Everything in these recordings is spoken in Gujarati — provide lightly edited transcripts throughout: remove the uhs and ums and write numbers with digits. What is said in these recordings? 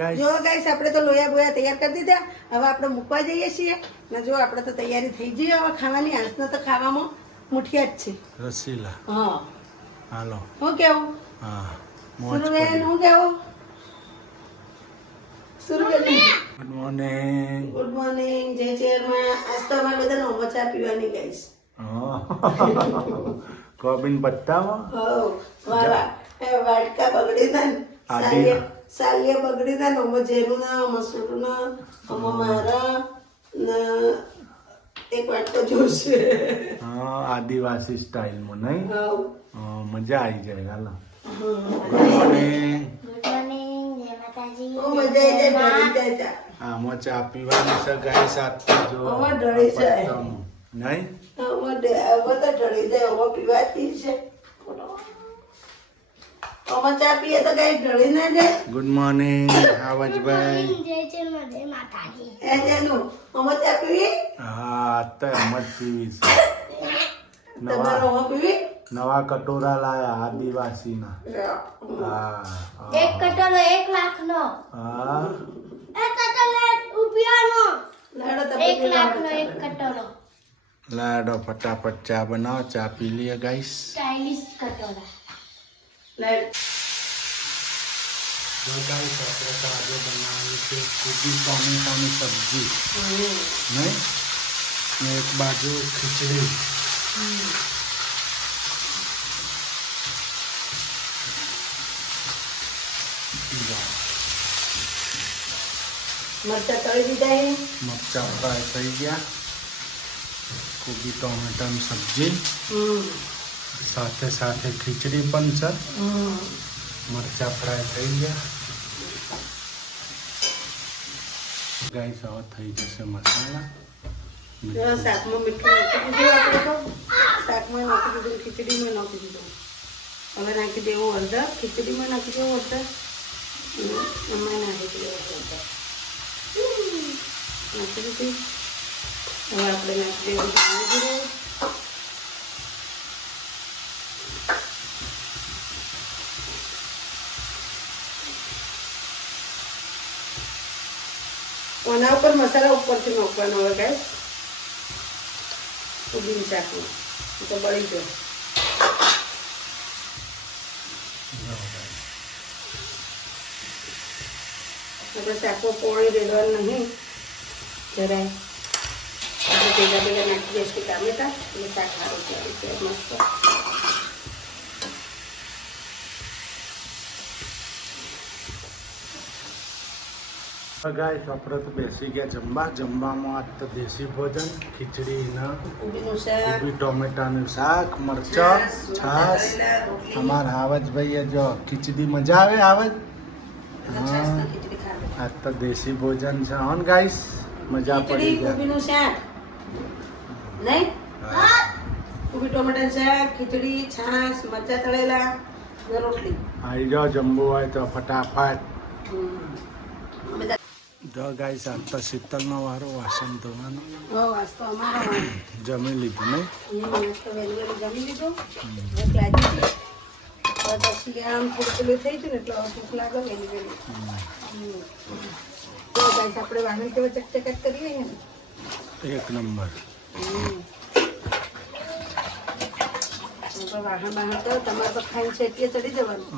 જો ગાઈસ આપણે તો લોયા બોયા તૈયાર કરી દીધા. હવે આપણે મૂકવા જઈએ છીએ ને જો આપણે તો તૈયારી થઈ ગઈ હવે ખાવાની. આજનો તો ખાવામાં મુઠિયા જ છે. રસીલા. હા હાલો. હું કેવું? હા. સુરબેન હું કેવું? સુરબેન ગુડ મોર્નિંગ. Good morning. જય ચેરમાં. આજ તો અમારે બધાને ઓમો ચા પીવાની ગાઈસ. કોબિન પત્તામાં મારા વાટકા બગડી ના સાલિયા બગડી ના ઓમો જેરું ના મસૂર ના ઓમો મારા એક વાટકો જોશે. આદિવાસી સ્ટાઇલમાં નહીં? મજા આવી જાય. હાલો. આમાં ચા પીવાની છે ગાઈસ. નહીં ગુડ મોર્નિંગ આવજભાઈ. હા તો એમ જ પીવી છે. નવા કટોરા લાયા આદિવાસીના. હા એક કટોરો 1 લાખનો. હા એક કટોરો રૂપિયાનો. 1 લાખનો એક કટોરો. લાડો ફટાફટ ચા બનાવો. ચા પી લઈએ ગાઈસ. સ્ટાઇલિશ કટોરા. જો ગાઈસ આપણે તો આજે બનાવી છે કોબી ટોમેટાની સબ્જી. નહીં ને એક બાજુ ખીચડી. મરચા તળી દીધા. મરચા ફ્રાય થઈ ગયા. કોબી ટોમેટાની સબ્જી સાથે સાથે ખીચડી પણ છે. મરચા ફ્રાય થઈ ગયા. ગાઈસ હવે થઈ જશે મસાલા. શાકમાં મીઠું નાખી દીધું. આપણે તો શાકમાં નાખી દીધું, ખીચડીમાં નાખી દીધું. હવે નાખી દેવું હળદર. ખીચડીમાં નાખી દેવું હળદર. એમાં નાખી દેવું હળદર. નાખી દીધી. હવે આપણે નાખી દેવું જીરું. ઓના ઉપર મસાલા ઉપરથી નાખવાનો હવે ગાઈસ. કોબીનું શાકમાં તો બળી જાય. આપણે શાકમાં પોણી રેડવાનું નહીં જરાય. આપણે ભેગા ભેગા નાખી દઈશું ટામેટા એટલે શાક સારું છે મસ્ત. ગાઈસ આપણે તો બેસી ગયા જમવા. જમવામાં આજ તો દેશી ભોજન. ખીચડી ના કોબી ટોમેટાનું શાક, મરચા, છાશ. અમારા આવજભાઈએ જો ખીચડી મજા આવે. આવજ હા આજ તો દેશી ભોજન છે. હોન ગાઈસ મજા પડી જાય. કોબીનું શાક નહીં, કોબી ટોમેટાનું શાક, ખીચડી, છાશ, મરચા તળેલા ને રોટલી. આવી જાઓ જમવું હોય તો ફટાફટ. જો ગાઈસ આજ તો શીતલનો વારો વાસણ ધોવાનો. વાસ્તો અમારો જમી લીધું નહીં? જમી લીધું. પછી આમ થોડું પેલું થઈ ગયું ને એટલે ભૂખ લાગે વેલી વેલી. તો ગાઈસ આપણે વાહન કેવા ચકચકાટ કરી લઈએ ને. એક નંબર. વાહન વાહન તો તમારે તો ખાઈને છે એટલે ચડી જવાનું.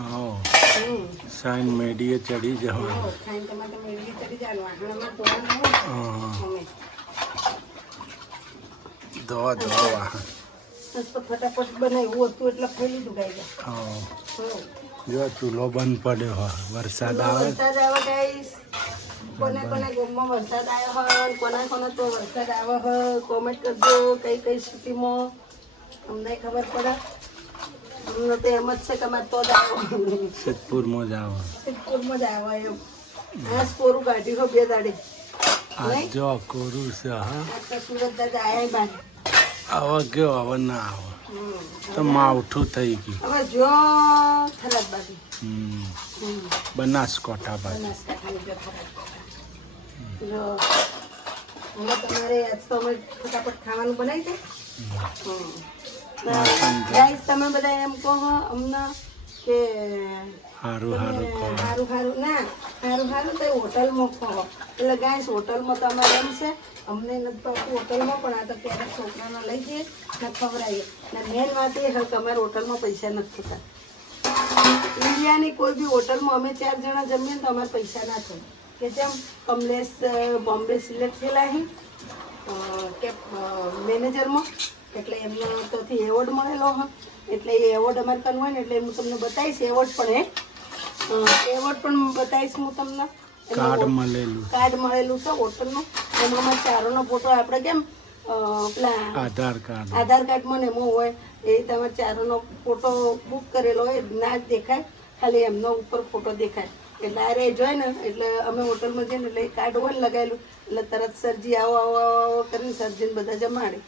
સાઈન મેડીએ ચડી જવાનું. ખાઈને તમારે મેળવી ચડી જવાનું. વાહનમાં ધોવાનું ધોવા ધોવા વાહન. ફટાફટ બનાવ્યું હતું એટલે ખાઈ લીધું ગાઈ. જો ચૂલો બંધ પડ્યો હોય. વરસાદ આવે. વરસાદ આવે ગાઈસ. કોને કોને ગામમાં વરસાદ આવ્યો હોય, કોના કોને તો વરસાદ આવ્યો હોય કોમેન્ટ કરજો. કઈ કઈ સિટીમાં અમને ખબર પડે. અમને તો એમ જ છે કે અમારે તો જ આવો. સિદ્ધપુરમાં જ આવે. સિદ્ધપુરમાં જ આવે એમ. આ કોરું કાઢ્યું હોય 2 દાડે. આ જો કોરું છે. હા તો સુરત દાદા આવ્યા બાર. હવે ગયો હવે ના આવે તો માવઠું થઈ ગયું. હવે જો થરાદ બાજુ બનાસકાંઠા બાજુ. બનાસકાંઠાની જો થરાદ જો હવે તમારે આજ તો અમે ફટાફટ ખાવાનું બનાવી દે. ગાઈસ તમે બધા એમ કહો અમને કે હારું હારું કહો. સારું સારું ના સારું સારું તો હોટલમાં ખાઓ. એટલે ગાઈસ હોટલમાં તો અમારે એમ છે અમને નથી ભાવતું હોટલમાં, પણ આ તો ક્યારેક છોકરાને લઈ જઈએ ને ખવડાવીએ. ને મેન વાત એ છે કે અમારે હોટલમાં પૈસા નથી થતા. ઇન્ડિયાની કોઈ બી હોટલમાં અમે 4 જણા જમીએ ને તો અમારે પૈસા ના થાય. કે જેમ કમલેશ બોમ્બે સિલેક્ટ થયેલા અહીં કે મેનેજરમાં, એટલે એમને તોથી એવોર્ડ મળેલો હોય. એટલે એ એવોર્ડ અમારે કરવો હોય ને એટલે હું તમને બતાવીશ એવોર્ડ પણ એવોર્ડ પણ બતાવીશ હું તમને. કાર્ડ મળેલું કાર્ડ મળેલું છે હોટલનું. એમાં અમારા ચારોનો ફોટો આપણે કેમ પેલા આધાર કાર્ડ આધાર કાર્ડમાં ને એમાં હોય એ તમારે ચારોનો ફોટો બુક કરેલો હોય ના જ દેખાય, ખાલી એમનો ઉપર ફોટો દેખાય. એટલે આરે જોઈ ને એટલે અમે હોટલમાં જઈને એટલે એ કાર્ડ હોય ને લગાવેલું એટલે તરત સરજી આવો આવો આવો કરીને સરજીને બધા જમાડે.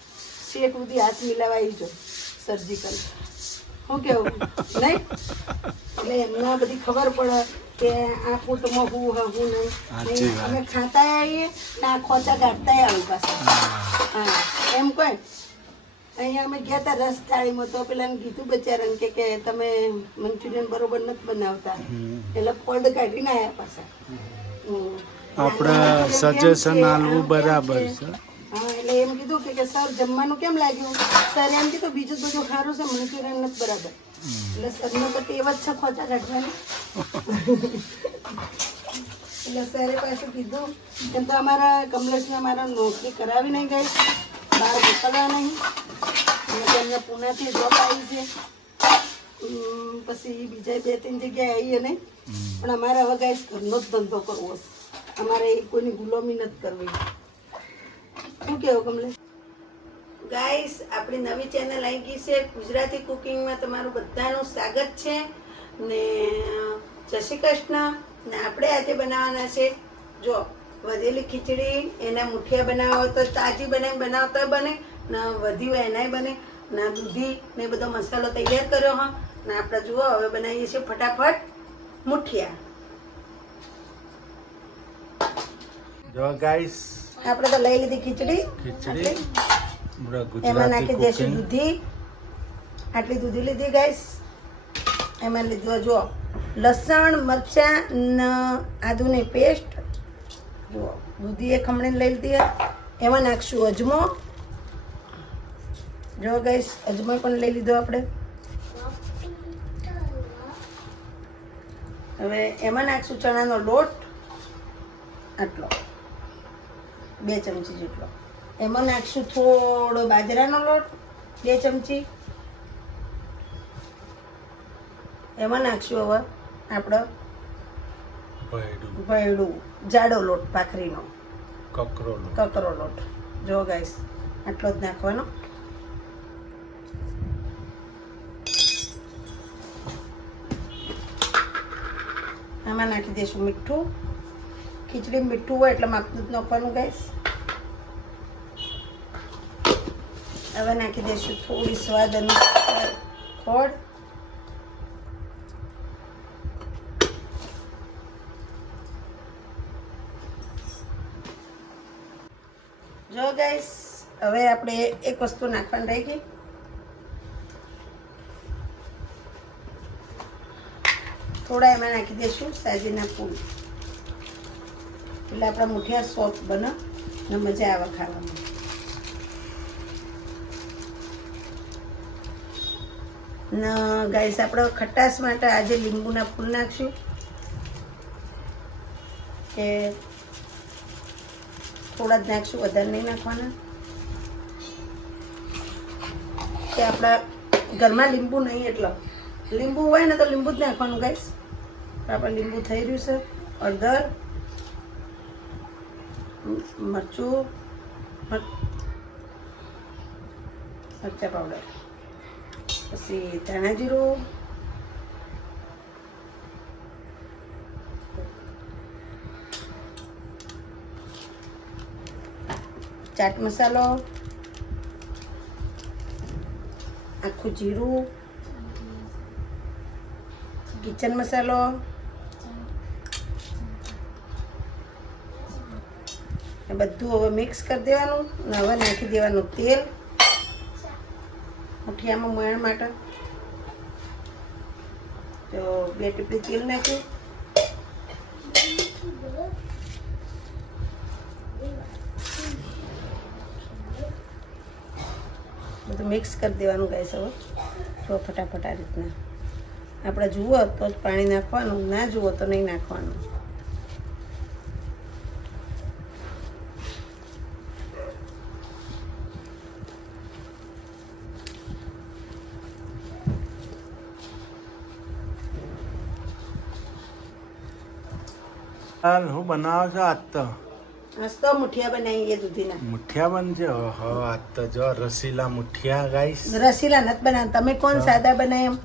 શેઠ સુધી હાથ મિલાવાઈ જો સર્જિકલ. શું કેવું નહીં? એટલે એમને બધી ખબર પડે કે આ ફૂટમાં હું હા હું નહીં. અમે ખાતા આવીએ ને આ ખોચા કાઢતા આવું પાછા. હા એમ કોઈ અહીંયા અમે ગયા હતા રસ થાળીમાં તો પેલાને કીધું બચારાને કે તમે મંચુરિયન બરોબર નથી બનાવતા, એટલે ફોલ્ડ કાઢીને આવ્યા પાછા. આપણે સજેશન આલવું બરાબર છે. હા એટલે એમ કીધું કે સર જમવાનું કેમ લાગ્યું? સર એમ કીધું બીજું તો જો સારું છે, મંચુરિયન નથી બરાબર. એટલે સરનો તો ટેવ જ છે ખોચા કાઢવાની. એટલે સરે પાછું કીધું કેમ તો અમારા કમલેશને અમારા નોકરી કરાવી નહીં ગઈ, બહાર મોકલવા નહીં. અને તેમને પુનાથી જોબ આવી છે, પછી બીજા 2-3 જગ્યાએ આવીએ નહીં. પણ અમારે હવે ગાઈસ ઘરનો જ ધંધો કરવો છે. અમારે કોઈની ગુલામી નથી કરવી. શું કેવું કમલેશ? ગાઈસ આપણી નવી ચેનલ આવી ગઈ છે ગુજરાતી કુકિંગમાં. તમારું બધાનું સ્વાગત છે ને જય શ્રી કૃષ્ણ. ને આપણે આજે બનાવવાના છે જો વધેલી ખીચડી. એના મુઠિયા બનાવવા હોય તો તાજી બનાવતા બને ને વધી હોય એનાય બને. ના દૂધી ને બધો મસાલો તૈયાર કર્યો હા. ને આપણે જુઓ હવે બનાવીએ છીએ ફટાફટ મુઠિયા. જો ગાઈસ આપણે તો લઈ લીધી ખીચડી. એમાં નાખી દઈશું દૂધી. આટલી દૂધી લીધી ગાઈસ. એમાં લીધું જો લસણ મરચાં ને આદુની પેસ્ટ. જુઓ દૂધી એ ખમણીને લઈ લીધી. એમાં નાખશું અજમો. જો ગાઈસ અજમો પણ લઈ લીધો આપણે. હવે એમાં નાખશું ચણાનો લોટ આટલો 2 ચમચી જેટલો. એમાં નાખશું થોડો બાજરાનો લોટ 2 ચમચી. એમાં નાખશું હવે આપણો ભયડું જાડો લોટ ભાખરીનો કકરો લોટ. જો ગાઈસ આટલો જ નાખવાનો. આમાં નાખી દઈશું મીઠું. ખીચડી મીઠું હોય એટલે માપનું જ નાખવાનું ગાઈસ. હવે નાખી દઈશું થોડી સ્વાદ અનુસાર ખોડ. જો ગાઈસ હવે આપણે એક વસ્તુ નાખવાની રહી ગઈ. થોડા એમાં નાખી દઈશું સાજીના ફૂલ. એટલે આપણા મુઠિયા સોફ્ટ બને ને મજા આવે ખાવામાં. ને ગાઈસ આપણે ખટાશ માટે આજે લીંબુના ફૂલ નાખશું. કે થોડા જ નાખશું, વધારે નહીં નાખવાના. કે આપણા ઘરમાં લીંબુ નહીં એટલે લીંબુ હોય ને તો લીંબુ જ નાખવાનું ગાઈસ. આપણે લીંબુ થઈ રહ્યું છે. હળદર, મરચું, મરચા પાવડર, પછી ધાણા જીરું, ચાટ મસાલો, આખું જીરું, કિચન મસાલો, એ બધું હવે મિક્સ કરી દેવાનું. અને હવે નાખી દેવાનું તેલ મુઠિયામાં મોયણ માટે. તો 2 ટીપી તેલ નાખ્યું. બધું મિક્સ કરી દેવાનું ગાઈસ. હવે તો ફટાફટ આ રીતના આપણે જુઓ તો જ પાણી નાખવાનું, ના જુઓ તો નહીં નાખવાનું. હાલ હું બનાવો છો આજ તો? આજ તો મુઠિયા બનાવીએ દૂધીના. મુઠિયા બનશે. ઓહો, આજ તો જો રસીલા મુઠિયા ગાઈસ. રસીલા નથી બનાવતા. તમે કોણ સાદા બનાય એમ?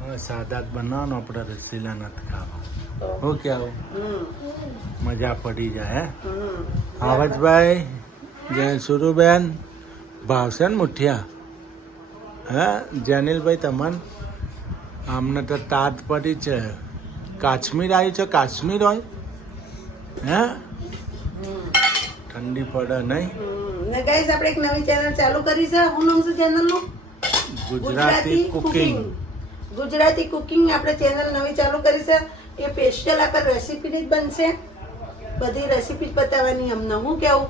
હવે સાદા જ બનાવવાનું, આપણે રસીલા નથી ખાવા. હું કેવું? મજા પડી જાય. હે આવજભાઈ, જય સુરુબેન, ભાવશે ને મુઠિયા? હે જેનિલભાઈ તમને? આમને તો તાત પડી છે. કાશ્મીર આવ્યું છે? કાશ્મીર હોય હે? ઠંડી પડે નહીં? ને ગાઈસ આપણે એક નવી ચેનલ ચાલુ કરી છે. શું નામ છે ચેનલનું? ગુજરાતી કુકિંગ. ગુજરાતી કુકિંગ આપણે ચેનલ નવી ચાલુ કરી છે. એ સ્પેશિયલ આપણે રેસીપીની જ બનશે. બધી રેસીપી જ બતાવવાની અમને. હું કેવું?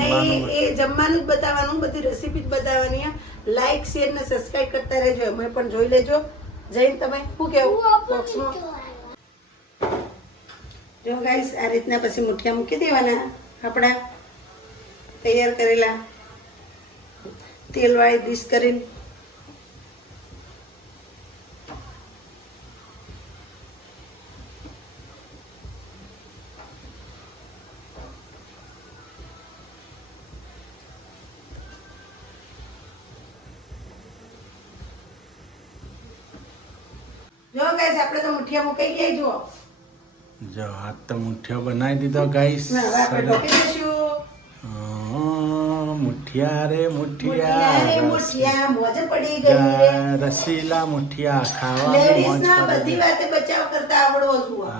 નહીં, એ જમવાનું જ બતાવવાનું, બધી રેસીપી જ બતાવવાની. લાઈક શેર ને સબસ્ક્રાઇબ કરતા રહેજો. અમે પણ જોઈ લેજો જઈને તમે. શું કેવું? બોક્સમાં જો ગાઈસ આ રીતના પછી મુઠિયા મૂકી દેવાના આપણા તૈયાર કરેલા તેલવાળી ડીશ કરીને. જો ગાઈસ આપણે તો મુઠિયા મુકાઈ ગયા. જો હાથ તો મુઠિયો બનાવી દીધો ગાઈસ. મુઠિયા રે મુઠિયા, મોજ પડી ગઈ. રસીલા મુઠિયા ખાવા. બધી વાતે બચાવ કરતા આવડવો જોઈએ.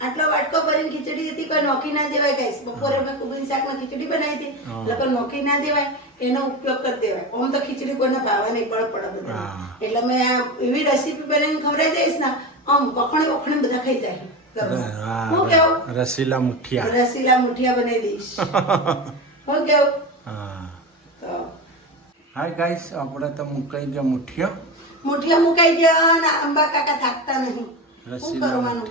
આટલો વાટકો ભરીને ખીચડી હતી, કોઈ નોખી ના દેવાય ગાઈસ. બપોરે અમે કુબરી શાકમાં ખીચડી બનાવી હતી, એટલે કોઈ નોખી ના દેવાય, એનો ઉપયોગ કરી દેવાય. આમ તો ખીચડી કોઈને ભાવે નહીં, પડે બધા. એટલે મેં આ એવી રેસીપી બનાવીને ખવડાવી દઈશ ને, આમ વખણી બધા ખાઈ જાય. હું કેવું? રસીલા મુઠિયા બનાવી દઈશ. હું કેવું? હાય ગાઈસ, આપણે તો મુકાઈ ગયા મુઠિયા મુકાઈ ગયા. અને અંબા કાકા થાકતા નહીં. શું કરવાનું?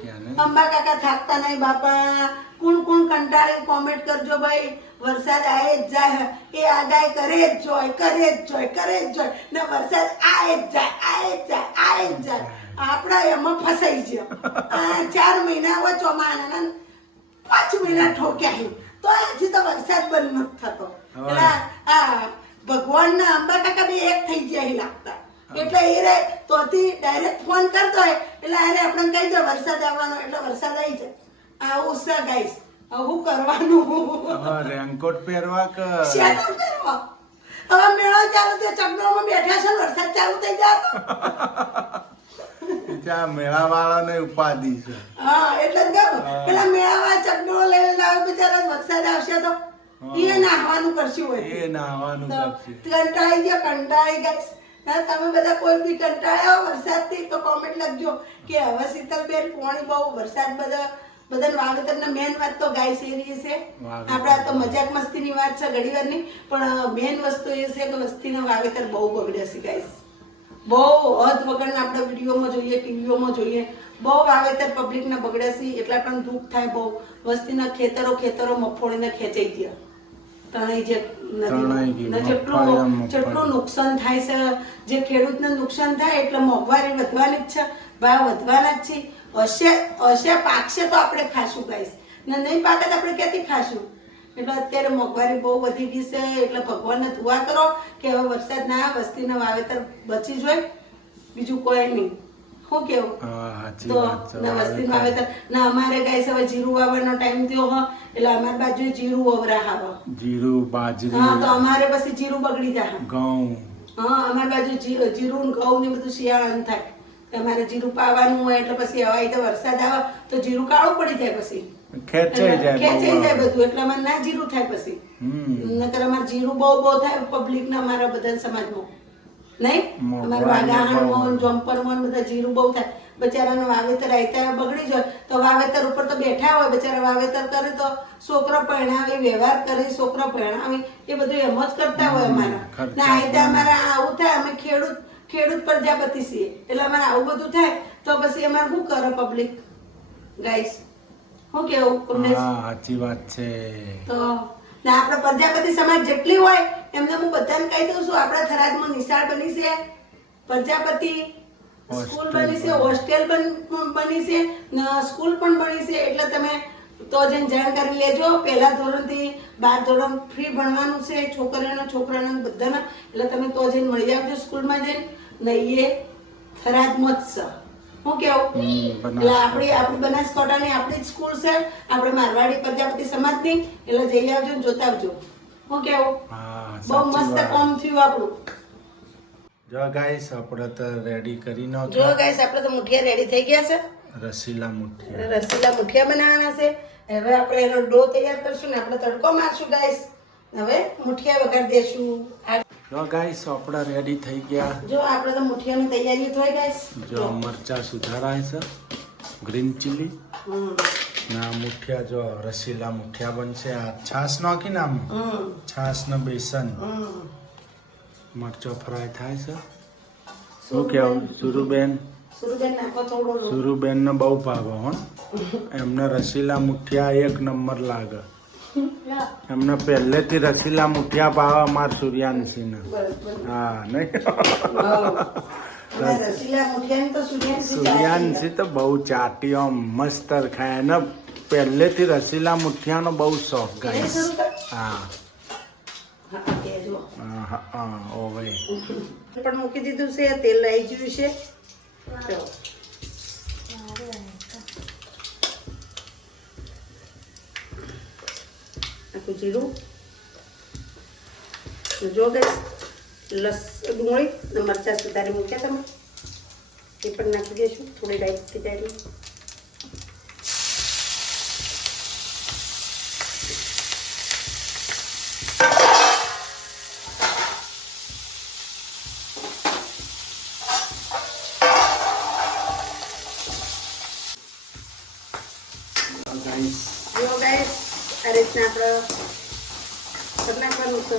અંબા કાકા થાકતા નહીં બાપા. કોણ કંટાળે કોમેન્ટ કરજો ભાઈ. વરસાદ આવે જ જાય, એ આગાહી કરે જ જોય ને વરસાદ આવે જ જાય. આપડા એમાં ફસાઈ ગયો. 4 મહિના હોય ચોમાના, 5 મહિના ઠોક્યા તો હજી તો વરસાદ બંધ નથી થતો. એટલે આ ભગવાન ના અંબા કાકા બે એક થઈ ગયા લાગતા. એટલે એ રે તોથી ડાયરેક્ટ ફોન કરતો હોય એટલે આને આપણે કહી દો વરસાદ આવવાનો, એટલે વરસાદ આવી જાય. આવું છે ગાઈસ. આવું કરવાનું. રેનકોટ પહેરવા કે સ્વેટર પહેરવા. હવે મેળો ચાલુ થયો, ચકડોળમાં બેઠા છે, વરસાદ ચાલુ થઈ જાય. મેળા વાળાને ઉપાધિ છે. હા એટલે જ કહું, પેલા મેળા વાળા ચકડોળો લઈને આવે બિચારા, વરસાદ આવશે તો એ નાહવાનું કરશું હોય. કંટાળી ગાઈસ. તમે બધા કોઈ બી કંટાળ્યા હો વરસાદથી તો કોમેન્ટ લખજો કે હવે શીતલબેન પાણી બહુ વરસાદ બધા વાવેતરના મેન વાત તો ગાઈસ એ છે. આપડા તો મજાક મસ્તીની વાત છે ઘડીવારની, પણ મેન વસ્તુ એ છે કે વસ્તીના વાવેતર બહુ બગડે છે ગાઈસ. બહુ હદ વગરના આપણે વિડીયોમાં જોઈએ, ટીવીઓમાં જોઈએ, બહુ વાવેતર પબ્લિકના બગડે છે. એટલે આપણને દુઃખ થાય બહુ. વસ્તીના ખેતરો મગફળીને ખેંચાઈ ગયા. જેટલું નુકસાન થાય છે, જે ખેડૂતને નુકસાન થાય એટલે મોંઘવારી વધવાની જ છે, ભાવ વધવાના જ છે. હશે પાકશે તો આપણે ખાશું ગાઈસ, ને નહીં પાકે તો આપણે ક્યાંથી ખાશું? એટલે અત્યારે મોંઘવારી બહુ વધી ગઈ છે. એટલે ભગવાનને દુઆ કરો કે હવે વરસાદ ના આવે, વસ્તીના વાવેતર બચી જાય, બીજું કોઈ નહીં. શું કેવું? તો વસ્તીનું વાવેતર ના અમારે ગાઈસ હવે જીરું વાવવાનો ટાઈમ થયો હો, એટલે અમારી બાજુ જીરું વવરા આવે. જીરું, બાજરી. હા, તો અમારે પછી જીરું બગડી જાય. ઘઉં. હા, અમારી બાજુ જીરું ને ઘઉં ને બધું શિયાળાનું થાય. અમારે જીરું પાવાનું હોય એટલે પછી હવે તો વરસાદ આવે તો જીરું કાળું પડી જાય, પછી ખેંચાઈ જાય બધું. એટલે અમારે ના જીરું થાય પછી. નકર અમારે જીરું બહુ થાય પબ્લિક ના, અમારા બધા સમાજમાં નહીં. અમારે વાઘાહણ મોન, જોમપર મોન બધા જીરું બહુ થાય. બચારાનું વાવેતર આયતા બગડી જાય તો વાવેતર ઉપર તો બેઠા હોય બચારા વાવેતર કરે તો છોકરો પરણાવે વ્યવહાર કરે છોકરો પરણાવે એ બધું એમ જ કરતા હોય અમારા ને આયતા અમારા આવું થાય અમે ખેડૂત પ્રજાપતિ છીએ એટલે અમારે આવું બધું થાય તો પછી અમારે શું કરે પબ્લિક ગાઈસ શું કેવું કમલેશ? સાચી વાત છે. તો ને આપણે પ્રજાપતિ સમાજ જેટલી હોય એમને હું બધાને કહી દઉં છું આપણા થરાદમાં નિશાળ બની છે પ્રજાપતિ સ્કૂલ બની છે હોસ્ટેલ બની છે ને સ્કૂલ પણ બની છે એટલે તમે તો જઈને જાણકારી લેજો પહેલા ધોરણથી 12 ધોરણ ફ્રી ભણવાનું છે છોકરાઓને બધાને એટલે તમે તો જઈને મળી આવજો સ્કૂલમાં જઈને ને એ થરાદમાં જ છે હું કેવું એટલે આપણી બનાસકાંઠાની આપણી જ સ્કૂલ છે આપણે મારવાડી પ્રજાપતિ સમાજની એટલે જઈ આવજો ને જોતા આવજો હું કેવું બહુ મસ્ત કામ થયું આપણું. જો ગાઈસ આપણે તો રેડી કરી નો જો ગાઈસ આપણે તો મુઠિયા રેડી થઈ ગયા છે રસીલા મુઠિયા બનાવવાના છે. હવે આપણે એનો ડો તૈયાર કરશું ને આપણે તડકો મારશું ગાઈસ. હવે મુઠિયા વઘાર દેશું. જો ગાઈસ આપણે રેડી થઈ ગયા. જો આપણે તો મુઠિયાની તૈયારી થઈ ગાઈસ. જો મરચા સુધારાય છે ગ્રીન ચીલી ના મુઠિયા જો રસીલા મુઠિયા બનશે. આ છાશ નાખીને આમ છાશ ને બેસન મરચો ફ્રાય થાય છે. શું કેવું સુરુબેન? સુરુબેન ને બહુ ભાવે હો એમને રસીલા મુઠિયા એક નંબર લાગે. એમને પહેલેથી રસીલા મુઠિયા ભાવે અમાર સૂર્યાંશી ને. હા નહીં સૂર્યાંશી તો બહુ ચાટી આમ મસ્ત ખાય ને પહેલેથી રસીલા મુઠિયાનો બહુ શોખ ગાઈસ. હા ઓવે પણ મૂકી દીધું છે તેલ આવી ગયું છે. આખું જીરું જો ડુંગળી ને મરચાં સુધારી મૂક્યા તમે એ પણ નાખી દઈશું થોડી રાઈટ થઈ જાય. જો ગાઈસ આ રીતના આપણે કરી નાખવાનું છે.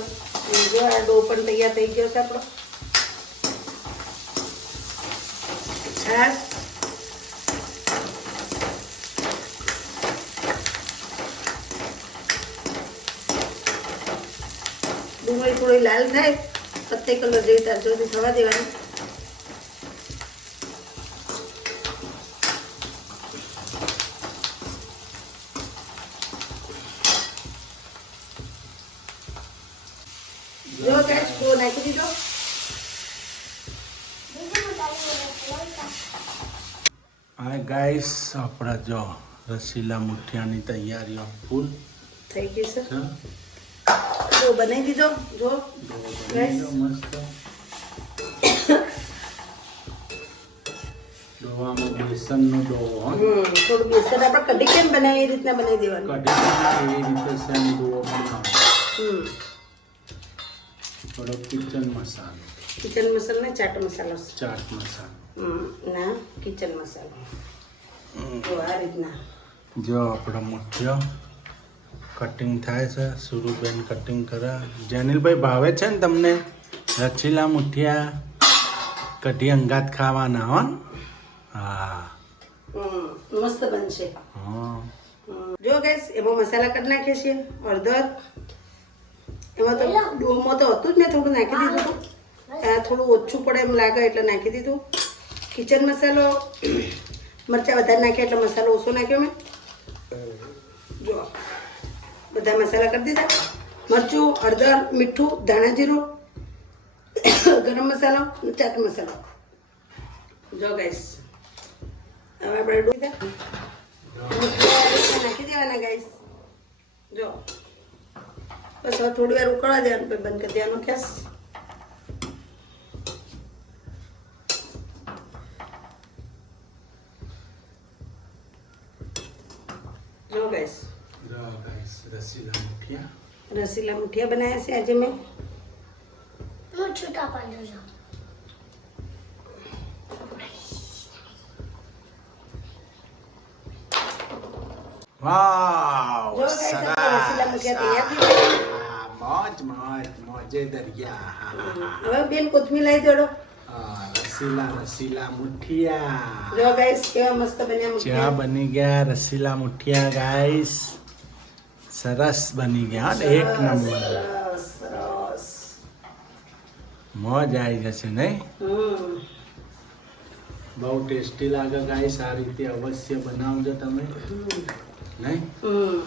જો આ ડો પણ તૈયાર થઈ ગયો છે આપણો. છાશ ડુંગળી થોડી લાલ થાય કથ્થઈ કલર જેવી તાર સુધી થવા દેવાની. જો ગાઈસ ડો નાખી દીધો. હા ગાઈસ આપણા જો રસીલા મુઠિયાની તૈયારીઓ ફૂલ થઈ ગઈ છે. ડો બનાવી દીધો. જો મસ્ત ડોવામાં બેસનનો ડો થોડું બેસન આપણે કઢી કેમ બનાવીએ એ રીતના બનાવી દેવાનું. કઢી એવી રીતે સેમ ડો બનાવો. થોડો કિચન મસાલો ને ચાટ મસાલો. ના કિચન મસાલો. તો આ રીતના જો આપણો મુઠિયો કટિંગ થાય છે. સુરુબેન કટિંગ કરે. જેનિલભાઈ ભાવે છે ને તમને રચીલા મુઠિયા? કઢી અંગાત ખાવાના હો. હા મસ્ત બનશે. હા જો ગાઈસ એમાં મસાલા કરી નાખીએ છીએ. હળદર એમાં તો ડોમાં તો હતું જ મેં થોડું નાખી દીધું. થોડું ઓછું પડે એમ લાગે એટલે નાખી દીધું. કિચન મસાલો મરચાં વધારે નાખ્યા એટલે મસાલો ઓછો નાખ્યો મેં. જો બધા મસાલા કરી દીધા. મરચું હળદર મીઠું ધાણા જીરું ગરમ મસાલો ચાટ મસાલો. જો ગાઈસ હવે આપણે નાખી દેવાના ગાઈસ. જો બસ હવે થોડી વાર ઉકળવા દેવાનું પછી બંધ કરી દેવાનું ગેસ. જો ગાઈસ રસીલા મુઠિયા બનાવ્યા છે આજે મેં. છૂટા પાડો વાવ જો guys, આપણા રસીલા મુઠિયા તૈયાર થઈ ગયા. મોજ મોજ મોજે દરિયા હવે બેન કોથમીર લઈ દેડો. રસીલા રસીલા મુઠિયા જો ગાઈસ કેવા મસ્ત બન્યા ચા મુઠિયા. બની ગયા રસીલા મુઠિયા ગાઈસ સરસ બની ગયા હો, એક નંબર સરસ, સરસ. મોજ આવી જશે નહીં હમ. બહુ ટેસ્ટી લાગે ગાઈસ આ રીતે અવશ્ય બનાવજો તમે નહીં હમ.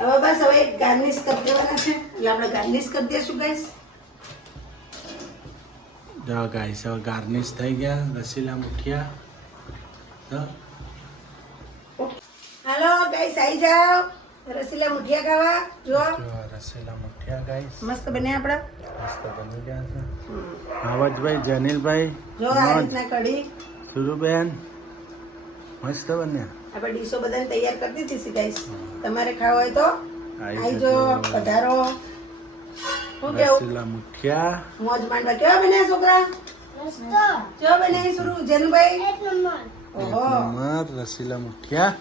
હવે બસ હવે ગાર્નિશ કરી દેવાના છે એટલે આપણે ગાર્નિશ કરી દઈશું ગાઈસ. જો ગાઈસ હવે ગાર્નિશ થઈ ગયા રસીલા મુઠિયા તો હાલો ગાઈસ આવી જાઓ રસીલા મુઠિયા ખાવા. જો જો રસીલા મુઠિયા ગાઈસ મસ્ત બન્યા આપણા. મસ્ત બની ગયા છે આવાજભાઈ જનીલભાઈ જો આ રીતના કઢી સુરુબેન મસ્ત બન્યા આપણે ડીશો બધાને તૈયાર કરી દીધી છે ગાઈસ. તમારે ખાવા હોય તો આવી આવી જો જજો. પધારો. શું કેવું રસીલા મુઠિયા મોજ માંડવા કેવા બન્યા છોકરા? મસ્ત કેવા બન્યા શરૂ જેનુભાઈ? એક નંબર એક ઓહો નંબર રસીલા મુઠિયા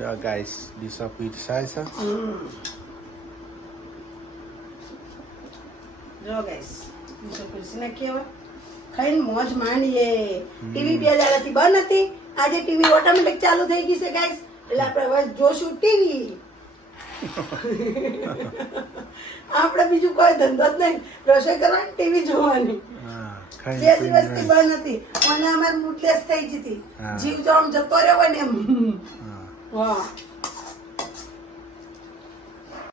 જો ગાઈસ ડીશો પીરસાય છે હમ. જો ગાઈસ ડીશો પીરસી નાખીએ હવે. ખાઈને મોજ માંડીએ. ટીવી 2 દાડાથી બંધ હતી, આજે ટીવી ઓટોમેટિક ચાલુ થઈ ગઈ છે ગાઈસ. એટલે આપણે હવે જોશું ટીવી. આપણે બીજું કોઈ ધંધો જ નહીં, રસોઈ કરવાની ટીવી જોવાની. હા 2 ખાઈને દિવસથી બંધ હતી અને અમારે મૂડલેસ થઈ ગઈ હતી. હા. જીવ જો આમ જતો રહ્યો હોય ને એમ. હા વાહ